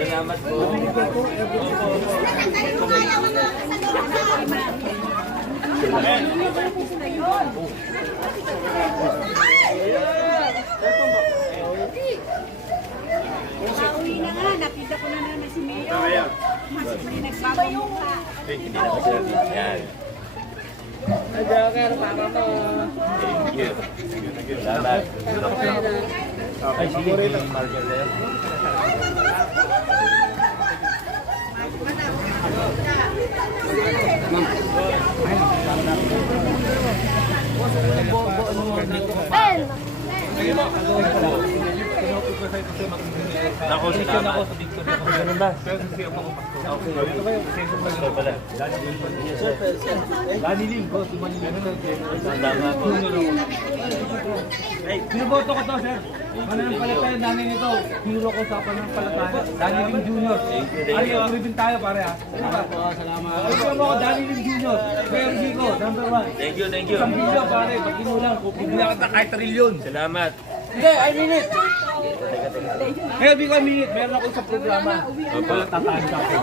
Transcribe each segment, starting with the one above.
Salamat po. Pauwi na nga, napita ko na si Mayor. Mas may nagbabayong pa. Hindi na masabi. Yan. Joker, para mo. Thank you. Salamat. Ay, sige. Marker na yan. Nako, salamat. Ganun ba? Pastor pala. Dani Lim, ko, tumanin na. Tama po. Ay, binoboto ko to, sir. Mananampalataya namin ito. Hero ko sa pananampalataya. Dani Lim Jr. Ay, ulit tayo, pare, ha? Salamat po, salamat. Ay, mo ako, Dani Lim Jr. Mayor Gico, number 1. Thank you, thank you. Isang bilyo, pare. Pag kinulang, pupugla ka na kahit trilyon. Salamat. Hindi, ay minute. Ngayon, di ko ay minute. Meron ako sa programa. Opo. Tatahan sa akin.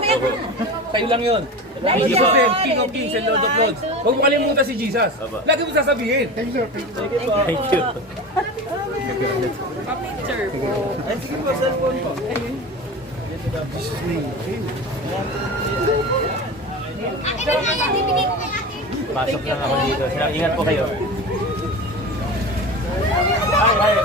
Tayo lang yun. Thank you po. King of Kings and Lord of Lords. Huwag mo kalimutan si Jesus. Opo. Lagi mo sasabihin. Thank you, sir. Thank you. Picture po. Ay, sige po, cellphone po. Pasok lang ako dito. Ingat po kayo. Ay,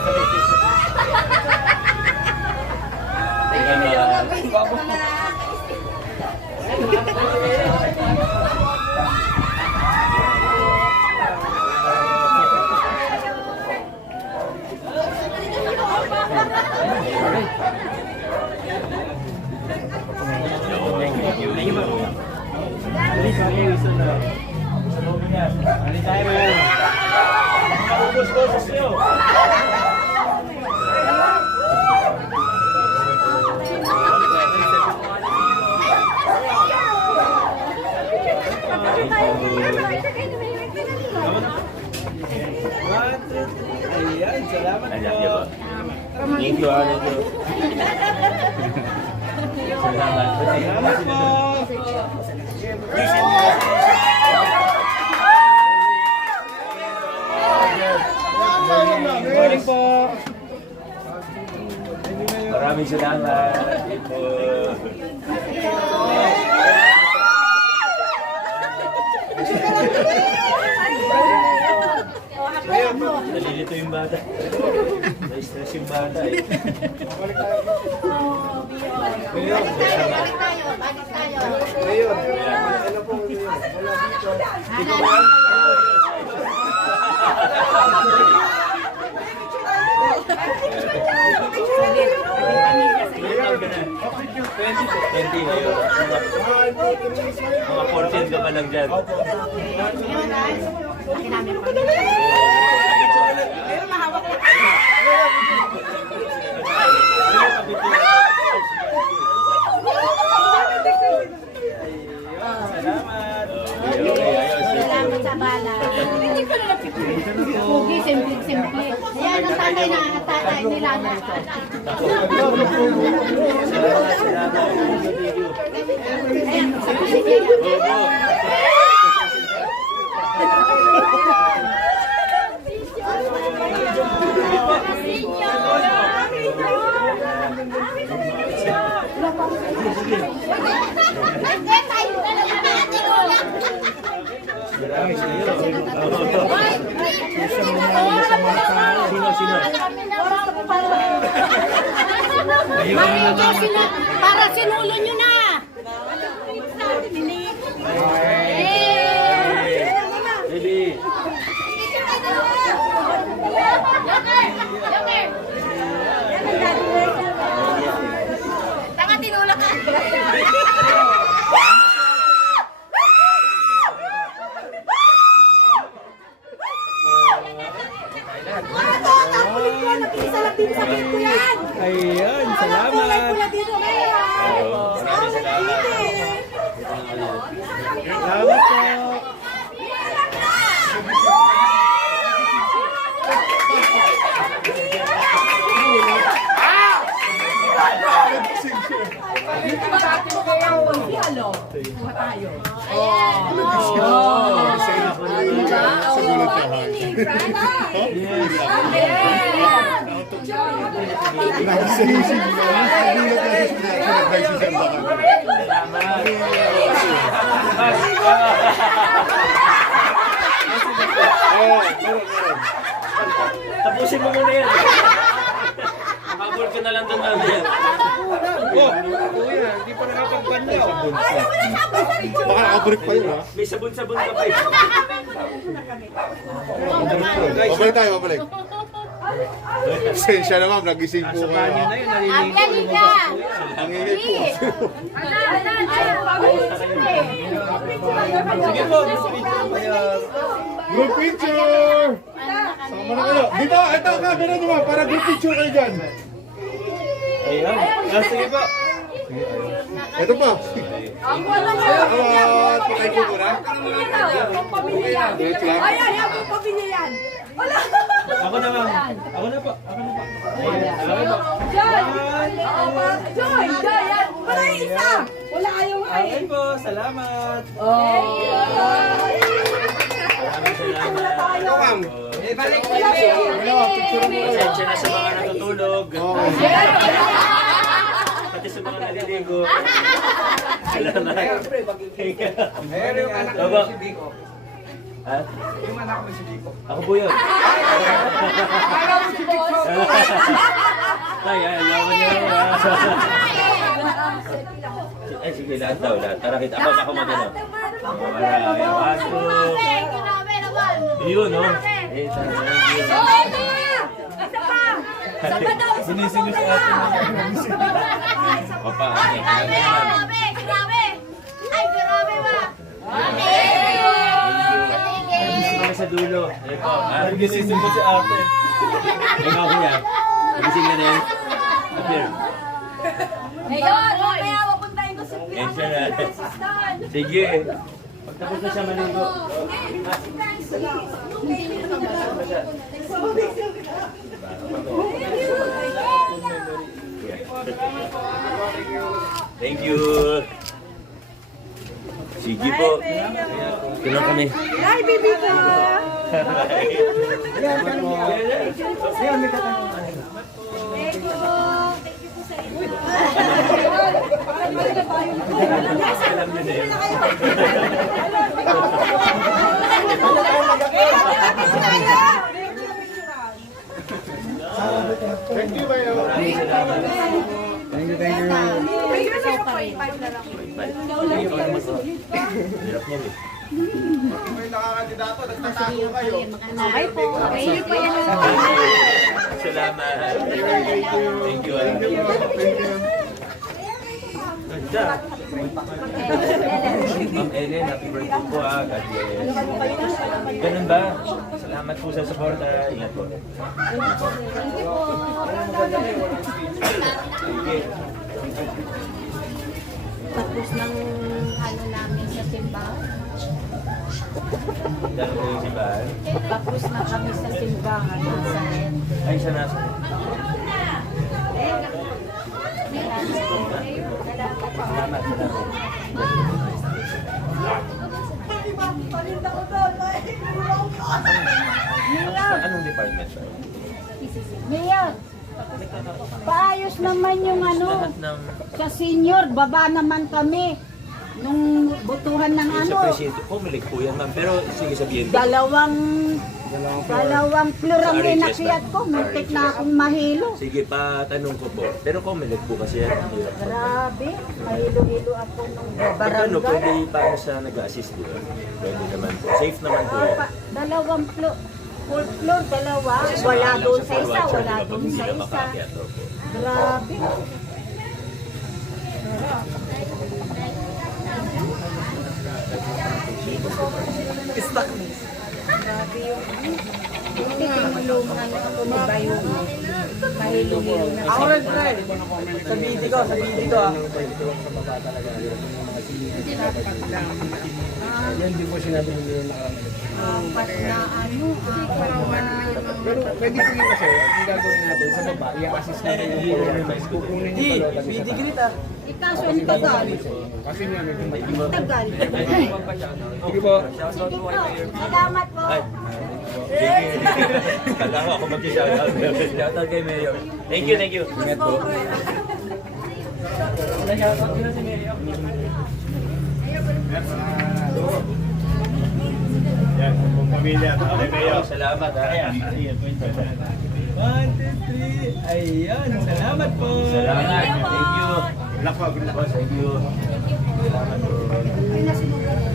Ayan, salamat po. Thank you, thank you. Salamat. Salamat po. Morning po. Maraming salamat. Thank you. Nalilito yung bata. Na-stress yung bata eh. Balik tayo. Ano po? Dito ba? Mga 14 ka pa lang dyan. Pero mahawak na. Salamat. Salamat sa bala. Hindi ko na napipili. Pugi, simple. Ayan ang tatay nila. Ayan, sa pusi. Marami sa'yo. Sino? Para sinulo nyo na. Baby. Tanga tinulak ka. Ayun, salamat. Maraming salamat. Salamat po. Tapusin mo muna yan. Habol ka na lang doon namin. Oh, kuya, hindi pa nakapagbandaw. Baka nakaburik pa yun, ha? May sabon-sabon ka pa eh. Babalik tayo, babalik. Pasensya na ma'am, nagising po kayo. Kanyo na yun, naliligo. Halika. Nanginit po. Sige po. Group picture! Sama na kayo. Dito, ito, camera naman, para group picture kayo dyan. Ayan. Sige po. Ito pa. Salamat. Patay ko muna. Diretso lang. Ako na ma'am. Ako na po. Ako na po. Ayan, salamat po. Okay po, salamat. Maraming salamat. Balik ko Pasensya na sa mga natutulog. Pati sa mga naliligo. Salamat. Meron yung anak Baba. ko si Biko. Ha? Yung anak ko si Biko. Ako po yun. Ay, ayaw niyo. Ay, sige, lahat daw. Lahat. Tara, kita. Ako magano. Marami. Waso. Yun, no? Eh, Sinisingil sa atin. Papa, kami sa dulo. Gising mo si ate. Ikaw kuya. Gising na rin. Appear. Ensya na. Sige. Pagtapos na siya maligo. Thank you. Sige po. Tulong kami. Ay, bibi ko. Alam niyo na yun. Thank you, Bayo. Maraming salamat. Hirap niya eh. May nakakandidato, nagtatago kayo. Ay po. Ay po yan. Salamat. Thank you. Thank you. Ganda. Ma'am Ellen, happy birthday po ah. God bless. Ganun ba? Salamat po sa support. Ingat po. Sige. Tapos ng ano namin sa simbahan. Dalo ko yung simbahan. Tapos na kami sa simbahan. Sa Ay, siya nasa. Salamat, salamat. Anong department ba? Mayor, paayos naman yung ano, Lahat ng... sa senior, baba naman kami. nung butuhan ng Sa ano, presinto, pumilig po yan, ma'am. Pero sige sabihin mo. dalawang floor ang Sa RHS, inakyat ko. Muntik na akong mahilo. Sige, patanong ko po. Pero kumilig po kasi yan. Ang hirap. Grabe, mahilo-hilo ako nung Pagkano, pwede barangay. paano sa nag-assist, di ba? Pwede naman po. Safe naman po yan. Dalawang floor, full floor, dalawa. Wala doon sa isa, wala doon sa isa. Grabe. Grabe yung tinulungan ako ni Bayong. Mahilo-hilo na Ako rin, pre. Sa video ko, sa video ko. Yan din po sinabi nyo apat na ano, Pero pwede po yun kasi, ang gagawin natin sa baba, i-assist natin yung polo. Kukunin yung polo. Video grit ah. ikaso ang tagal. Kasi nga, medyo may Tagal. Sige po. Sige po, salamat po. Sige. Kala ko ako mag-shoutout. Shoutout kay Mayor. Thank you, thank you. Ingat po. Yan, kung pamilya. Okay, Mayor. Salamat ha. 1, 2, 3. Ayan, salamat po. Salamat. Thank you. Good luck po, good luck. Boss, thank you. Salamat po.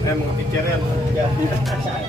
Ay, mga teacher yan.